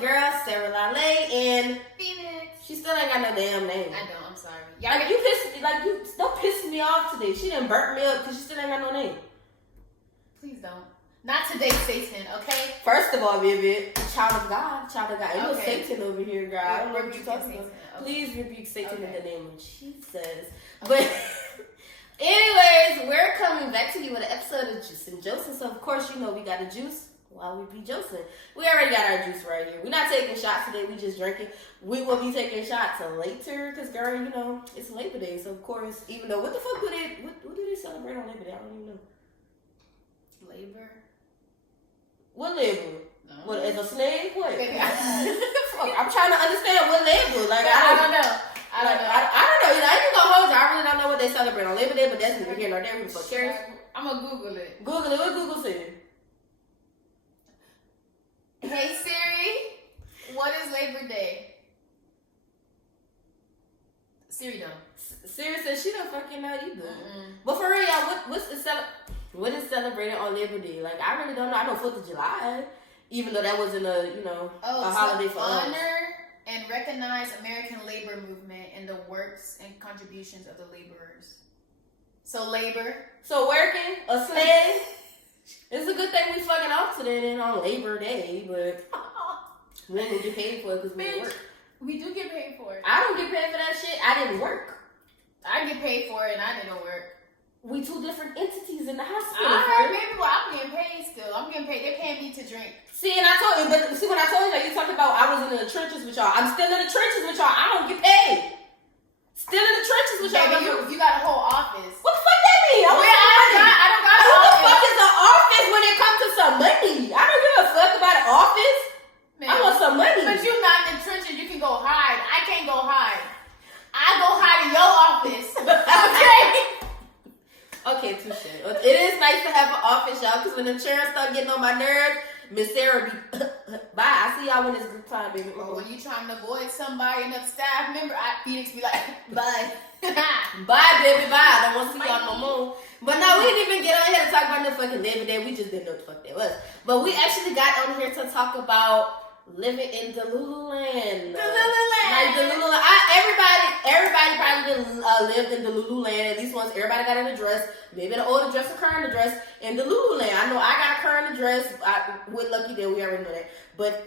your girl, Sarah Lale, and Phoenix. She still ain't got no damn name. I don't, I'm sorry. Like, you pissed me, like, you don't piss me off today. She done burnt me up because she still ain't got no name. Please don't. Not today, Satan, okay? First of all, baby, child of God. It was Okay. Satan over here, girl. I don't know what you're talking about. Please rebuke Satan in the name of Jesus. But, anyways, we're coming back to you with an episode of Juice&Jocin. So, of course, you know we got a juice while we be Jocin. We already got our juice right here. We're not taking shots today. We just drinking. We will be taking shots later because, girl, you know, it's Labor Day. So, of course, even though, what the fuck do they celebrate on Labor Day? I don't even know. Labor? What labor? No. What, as a slave? What? Baby, Fuck, I'm trying to understand what labor. Like, I don't know. I don't know. I don't know. You know, I ain't gonna hold you. I really don't know what they celebrate on Labor Day, but that's neither here nor there. Who the fuck cares? I'm gonna Google it. Google it. What Google said? Hey Siri, what is Labor Day? Siri don't. Siri said she don't fucking know either. But for real, y'all, what is celebrated on Labor Day? Like, I really don't know. I know 4th of July, even though that wasn't a holiday for us. Honor and recognize American labor movement and the works and contributions of the laborers. So labor. So working, a slave. It's a good thing we fucking off today and on Labor Day, but we don't get paid for it because we didn't work. We do get paid for it. I don't get paid for that shit. I didn't work. I get paid for it and I didn't work. We two different entities in the hospital. I heard, baby, well, I'm getting paid still. I'm getting paid. They're paying me to drink. See, and I told you, but see, when I told you that, you talked about I was in the trenches with y'all. I'm still in the trenches with y'all. I don't get paid. Still in the trenches with y'all. Baby, you got a whole office. What the fuck that mean? I don't got What the fuck is an office when it comes to some money? I don't give a fuck about an office. Man, I want some money. But you not in the trenches. You can go hide. I can't go hide. I go hide in your office. Okay? Okay, touche. It is nice to have an office, y'all, because when the chairs start getting on my nerves, Miss Sarah be, bye. I see y'all when it's good time, baby. Or when you trying to avoid somebody, another staff member, Phoenix be like, bye. Bye, baby, bye. I don't want to see y'all no more. But no, we didn't even get on here to talk about no fucking Labor Day. We just didn't know what the fuck that was. But we actually got on here to talk about living in Delulu Land. Delulu Land. Like Delulu Land. Everybody probably lived in Delulu Land. At least once everybody got an address. Maybe an old address or current address in Delulu Land. I know I got a current address. With Lucky Day, we already know that. But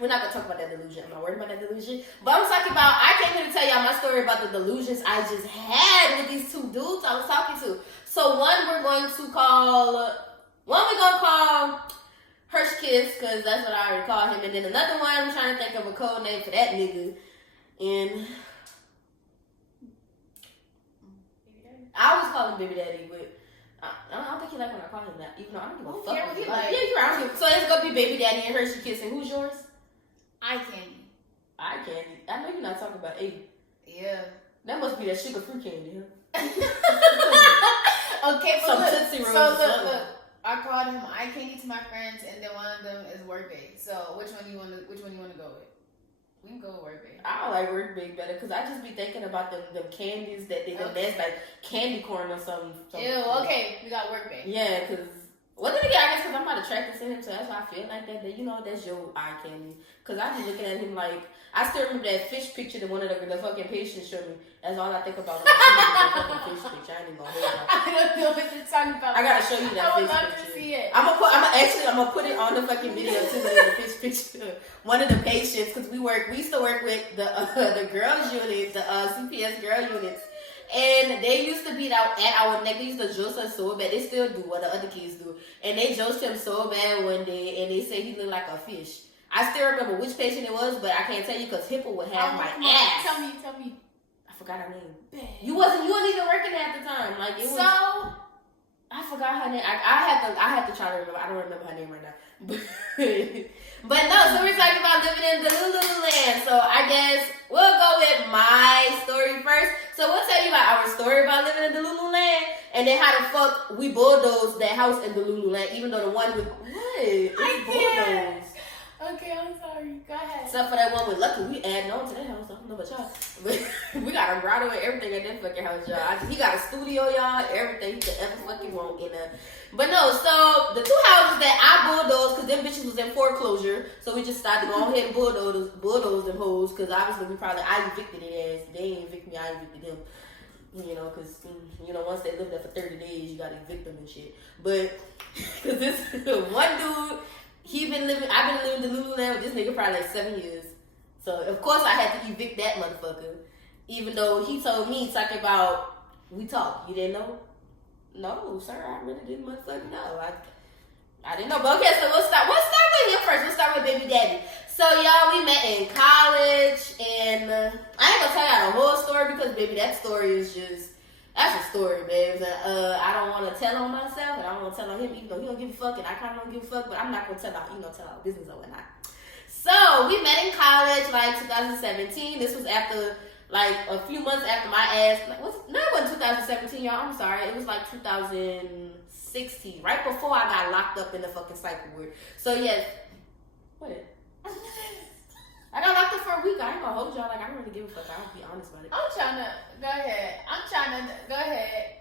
we're not going to talk about that delusion. I'm not worried about that delusion. But I'm talking about, I came here to tell y'all my story about the delusions I just had with these two dudes I was talking to. So one we're going to call Hirsch Kiss, because that's what I already called him. And then another one, I'm trying to think of a code name for that nigga. And I always call him Baby Daddy, but I don't think he like when I call him that. Even though I don't give a fuck. What he like? Yeah, you're right. So it's going to be Baby Daddy and Hershey Kiss. And who's yours? Eye candy. Eye candy. I know you're not talking about A. Yeah. That must be that sugar-free candy, huh? Okay, but some look. Tootsie Rolls. So look. I called him eye candy to my friends, and then one of them is work day. So which one you want to go with? We can go with work day. I like work big better because I just be thinking about them candies that they that's like candy corn or something. Ew. Okay, we got work day. Yeah, because what did I guess because I'm not attracted to him, so that's why I feel like that. That you know that's your eye candy. Because I be looking at him like I still remember that fish picture that one of the fucking patients showed me. That's all I think about when I see the fucking fish picture. I ain't even gonna hold it. I don't know what you're talking about. I gotta show you that fish picture. I would love to see it. I'm gonna put it on the fucking video too. The fish picture. One of the patients, because we used to work with the girls unit, the CPS girl units, and they used to beat out at our neck. They used to joke us so bad. They still do what the other kids do, and they joked him so bad one day, and they said he looked like a fish. I still remember which patient it was, but I can't tell you because Hippo would have my ass. Tell me. I forgot her name. You wasn't even working at the time. Like it was. So I forgot her name. I had to try to remember. I don't remember her name right now. But no, so we're talking about living in Delulu Land. So I guess we'll go with my story first. So we'll tell you about our story about living in Delulu Land, and then how the fuck we bulldozed that house in Delulu Land, even though the one with what? I can't. Okay, I'm sorry. Go ahead. Except for that one with Lucky, we adding on to that house. I don't know about y'all. But we got a grotto and everything at that fucking house, y'all. He got a studio, y'all. Everything he could ever fucking want in there. But no, so the two houses that I bulldozed, because them bitches was in foreclosure. So we just started to go ahead and bulldoze them hoes. Because obviously I evicted their ass. They ain't evict me, I evicted them. You know, because, you know, once they live there for 30 days, you got to evict them and shit. But, because this one dude, I've been living Delulu Land with this nigga probably like 7 years. So, of course, I had to evict that motherfucker. Even though he told me, talking about, we talked. You didn't know? No, sir, I really didn't motherfucking know. I didn't know. But okay, so we'll start with him first. We'll start with Baby Daddy. So, y'all, we met in college, and I ain't gonna tell y'all the whole story because, baby, that story is just, that's a story, babes. I don't want to tell on myself, and I don't want to tell on him, even though he don't give a fuck, and I kind of don't give a fuck, but I'm not gonna tell our business or whatnot. So, we met in college, like, 2017. This was after, like, a few months after my ass, like, no, it wasn't 2017, y'all, I'm sorry. It was, like, 2016, right before I got locked up in the fucking cycle ward. So, yes, what? I got locked up for a week. I ain't gonna hold y'all. Like, I don't really give a fuck. I'll be honest about it. I'm trying to go ahead. Go ahead.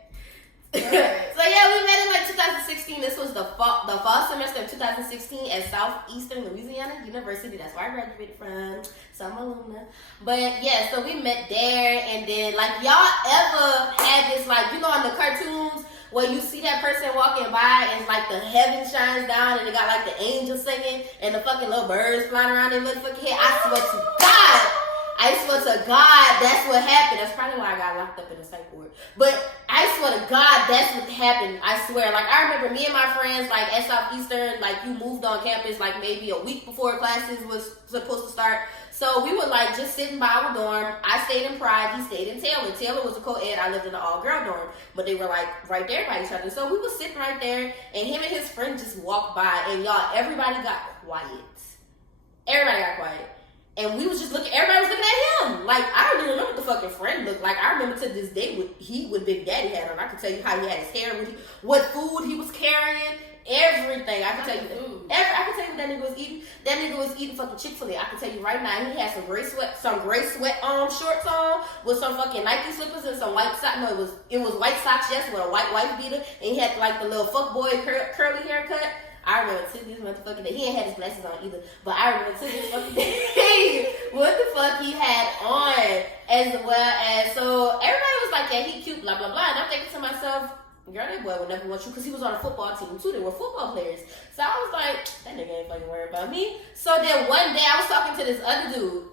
So yeah, we met in like 2016. This was the fall semester of 2016 at Southeastern Louisiana University. That's where I graduated from. So I'm alumna. But yeah, so we met there, and then like y'all ever had this like, you know, on the cartoons where you see that person walking by and like the heaven shines down and they got like the angels singing and the fucking little birds flying around their motherfucking head. I swear to God, that's what happened. That's probably why I got locked up in the psych ward. But I swear to God, that's what happened. I swear. Like, I remember me and my friends, like, at Southeastern, like, you moved on campus, like, maybe a week before classes was supposed to start. So we were, like, just sitting by our dorm. I stayed in Pride. He stayed in Taylor. Taylor was a co-ed. I lived in an all-girl dorm. But they were, like, right there by each other. So we were sitting right there, and him and his friend just walked by. And, y'all, everybody got quiet. Everybody got quiet. And we was just looking, everybody was looking at him. Like, I don't even remember what the fucking friend looked like. I remember to this day what Big Daddy had on. I could tell you how he had his hair, what food he was carrying, everything. I could tell you what that nigga was eating. That nigga was eating fucking Chick-fil-A. I can tell you right now, he had some gray sweat shorts on with some fucking Nike slippers and some white socks. No, it was white socks, yes, with a white wife beater. And he had like the little fuckboy curly haircut. I remember to this motherfucking day. He ain't had his glasses on either, but I remember to this fucking day what the fuck he had on, as well as, so everybody was like, yeah, he cute, blah, blah, blah, and I'm thinking to myself, girl, that boy would never want you, because he was on a football team too. They were football players. So I was like, that nigga ain't fucking worried about me. So then one day I was talking to this other dude.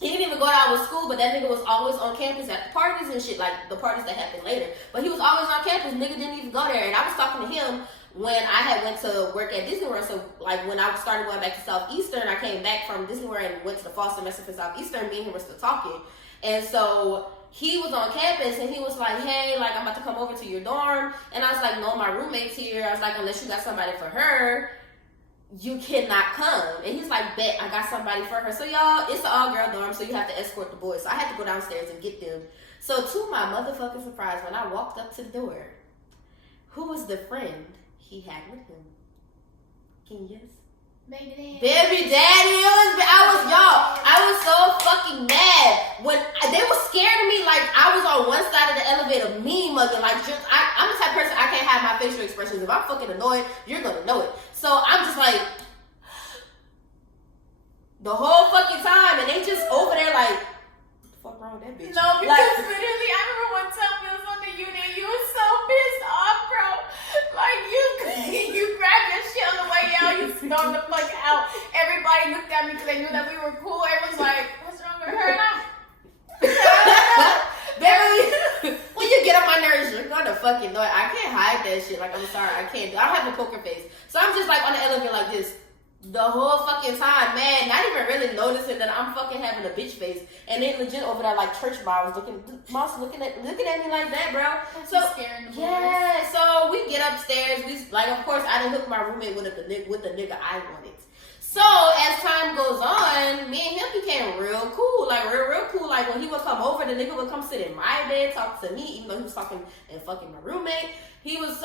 He didn't even go to our school, but that nigga was always on campus at the parties and shit, like the parties that happened later. But he was always on campus. Nigga didn't even go there. And I was talking to him when I had went to work at Disney World. So like when I started going back to Southeastern, I came back from Disney World and went to the fall semester for Southeastern. Me and him were still talking. And so he was on campus and he was like, hey, like I'm about to come over to your dorm. And I was like, no, my roommate's here. I was like, unless you got somebody for her, you cannot come. And he's like, bet, I got somebody for her. So y'all, it's an all-girl dorm, so you have to escort the boys. So I had to go downstairs and get them. So to my motherfucking surprise, when I walked up to the door, who was the friend he had with him? Can you guess? Baby Daddy. I was so fucking mad when they were scared of me. Like I was on one side of the elevator, me mugging. Like I'm the type of person I can't have my facial expressions. If I'm fucking annoyed, you're gonna know it. So I'm just like the whole fucking time, and they just over there like, what the fuck wrong with that bitch? No, because literally, I remember one time we was on the unit, you was so pissed off, bro. Like you grabbed your shit on the way out, you stormed the fuck out. Everybody looked at me because they knew that we were cool. Everyone's like, what's wrong with her? And I'm Baby, when you get on my nerves, you're gonna fucking know it. I can't hide that shit. Like, I'm sorry, I can't. I don't have a poker face. So I'm just like on the elevator like this the whole fucking time, man. Not even really noticing that I'm fucking having a bitch face. And they legit over there like church moms looking at me like that, bro. That's so scaring the yeah, so we get upstairs. We like, of course, I didn't hook my roommate with the nigga I wanted. So as time goes on, me and him became real cool, like real cool. Like when he would come over, the nigga would come sit in my bed, talk to me, even though he was talking and fucking my roommate. He was.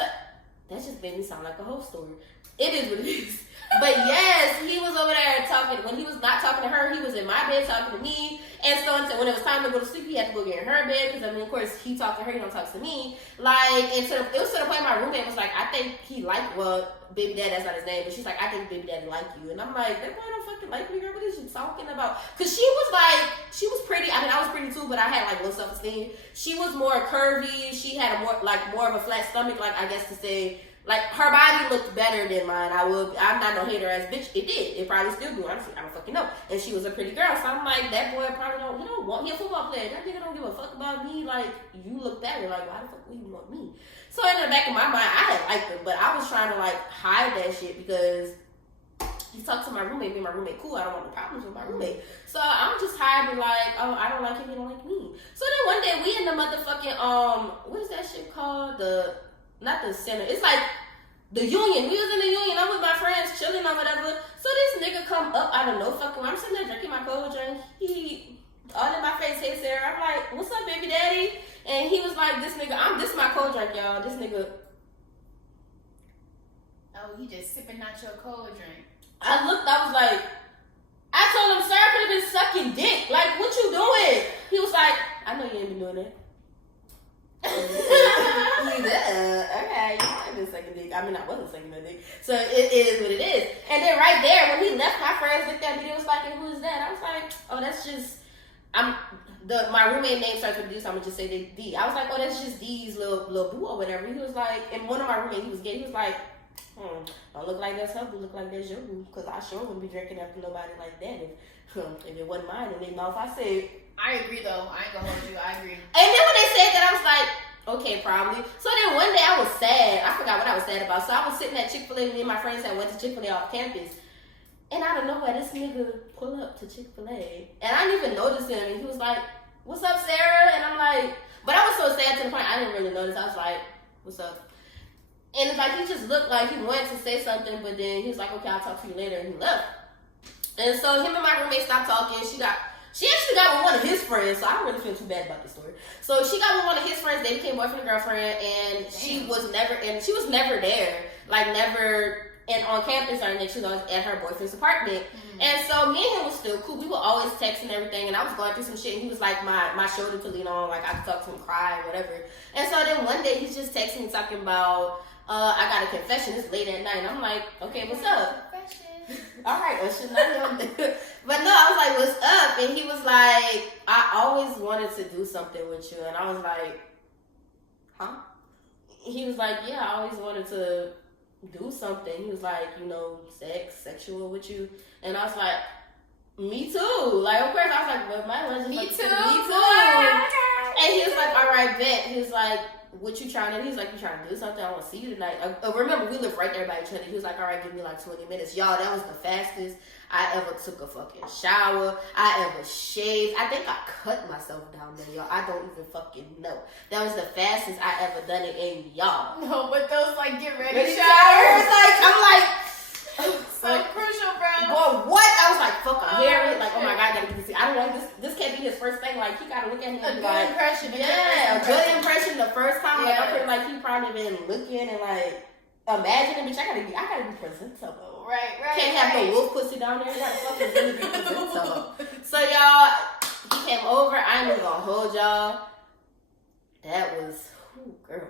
that just made me sound like a whole story. It is what it is. But yes, he was over there talking. When he was not talking to her, he was in my bed talking to me. And so until when it was time to go to sleep, he had to go get in her bed. Because, I mean, of course, he talked to her, he don't talk to me. Like, and it was to the point my roommate was like, I think he liked, well, baby dad, that's not his name. But she's like, I think baby daddy like you. And I'm like, that boy don't fucking like me, girl. What is you talking about? Because she was pretty. I mean, I was pretty too, but I had, like, low self-esteem. She was more curvy. She had more of a flat stomach, like, I guess to say. Like, her body looked better than mine. I'm not no hater ass bitch. It did. It probably still do. Honestly, I don't fucking know. And she was a pretty girl. So I'm like, that boy probably don't want me a football player. That nigga don't give a fuck about me. Like, you look better. Like, why the fuck would you want me? So in the back of my mind, I had liked him. But I was trying to, like, hide that shit because he talked to my roommate. Me and my roommate cool. I don't want no problems with my roommate. So I'm just hiding like, oh, I don't like him. He don't like me. So then one day we in the motherfucking, what is that shit called? Not the center. It's like the union. We was in the union. I'm with my friends chilling or whatever. So this nigga come up out of no fucking. I'm sitting there drinking my cold drink. He all in my face. Hey Sarah. I'm like, what's up, baby daddy? And he was like, this nigga. This is my cold drink, y'all. This nigga. Oh, you just sipping out your cold drink. I looked. I was like, I told him, sir, I could have been sucking dick. Like, what you doing? He was like, I know you ain't been doing that. Okay, you might have been sucking dick. I mean, I wasn't sucking no dick. So it is what it is. And then right there, when he left, my friends looked at me. They was like, hey, who is that? I was like, oh, that's just, my roommate name starts with D, so I'm going to just say D. I was like, oh, that's just D's little boo or whatever. He was like, and one of my roommates, he was gay. He was like, don't look like that's her boo, look like that's your boo. Because I sure wouldn't be drinking after nobody like that if it wasn't mine in their mouth. I said, I agree though. I ain't gonna hold you. I agree. And then when they said that, I was like, okay, probably. So then one day I was sad. I forgot what I was sad about. So I was sitting at Chick-fil-A. Me and my friends had went to Chick-fil-A off campus. And out of nowhere, this nigga pull up to Chick-fil-A. And I didn't even notice him. And he was like, what's up, Sarah? And I'm like, but I was so sad to the point I didn't really notice. I was like, what's up? And it's like he just looked like he wanted to say something. But then he was like, okay, I'll talk to you later. And he left. And so him and my roommate stopped talking. She actually got with one of his friends, so I don't really feel too bad about this story. So she got with one of his friends, they became boyfriend and girlfriend, and she was never there. Like, never on campus or anything. She was always at her boyfriend's apartment. Mm-hmm. And so me and him was still cool. We were always texting and everything, and I was going through some shit, and he was like my shoulder to lean on, like I could talk to him, cry, whatever. And so then one day he's just texting me talking about, I got a confession, it's late at night. And I'm like, okay, what's up? All right, Usher, not him. But no, I was like, what's up? And he was like, I always wanted to do something with you. And I was like, huh? He was like, yeah, I always wanted to do something. He was like, sexual with you. And I was like, me too. Like, of course, I was like, well, my was just me like, too. Me too. And he was like, all right, bet. He was like, what you trying to do? He was like, you trying to do something? I want to see you tonight. Remember, we live right there by each other. He was like, all right, give me like 20 minutes. Y'all, that was the fastest I ever took a fucking shower. I ever shaved. I think I cut myself down there, y'all. I don't even fucking know. That was the fastest I ever done it in, y'all. No, but those like get ready showers. showers. I'm like, so crucial, bro. Boy, what? I was like, fuck, I'm hearing it. Like, oh my God, I gotta get this. I don't want this can't be his first thing. Like, he gotta look at me and be like, impression. Yeah, a good impression the first time. Yeah. Like, I feel like he probably been looking and like imagining, bitch, I gotta be presentable. Right. Can't have no wolf pussy down there. You gotta fucking really be presentable. So y'all, he came over. I ain't even gonna hold y'all. That was, girl.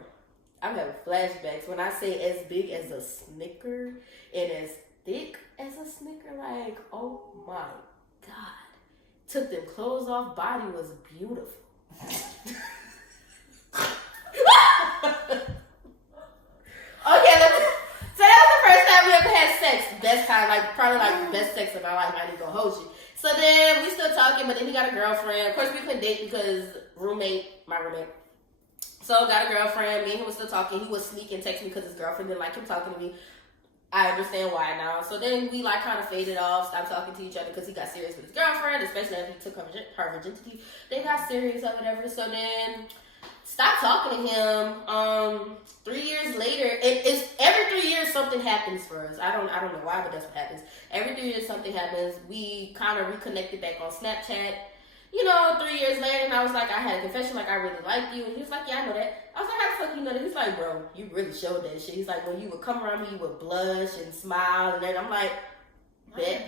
I'm having flashbacks. When I say as big as a Snicker and as thick as a Snicker, like, oh my God. Took them clothes off, body was beautiful. Okay, so that was the first time we ever had sex. Best time, like, probably like the best sex of my life. I ain't gonna hold you. So then we still talking, but then he got a girlfriend. Of course, we couldn't date because my roommate. So got a girlfriend. Me and him was still talking. He was sneaking, texting me because his girlfriend didn't like him talking to me. I understand why now. So then we like kind of faded off, stopped talking to each other because he got serious with his girlfriend, especially after he took her virginity. They got serious or whatever. So then stopped talking to him. 3 years later, it's every 3 years something happens for us. I don't know why, but that's what happens. Every 3 years something happens. We kind of reconnected back on Snapchat. you know, 3 years later, and I was like, I had a confession, like, I really like you. And he was like, yeah, I know that. I was like, how the fuck you know that? He's like, bro, you really showed that shit. He's like, when you would come around me, you would blush and smile. And then I'm like, paying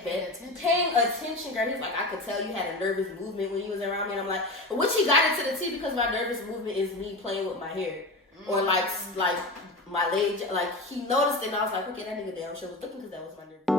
attention, girl. He's like, I could tell you had a nervous movement when you was around me. And I'm like, but which he got into the tea because my nervous movement is me playing with my hair. Or like my leg, like he noticed it and I was like, okay, that nigga damn sure was looking because that was my nervous.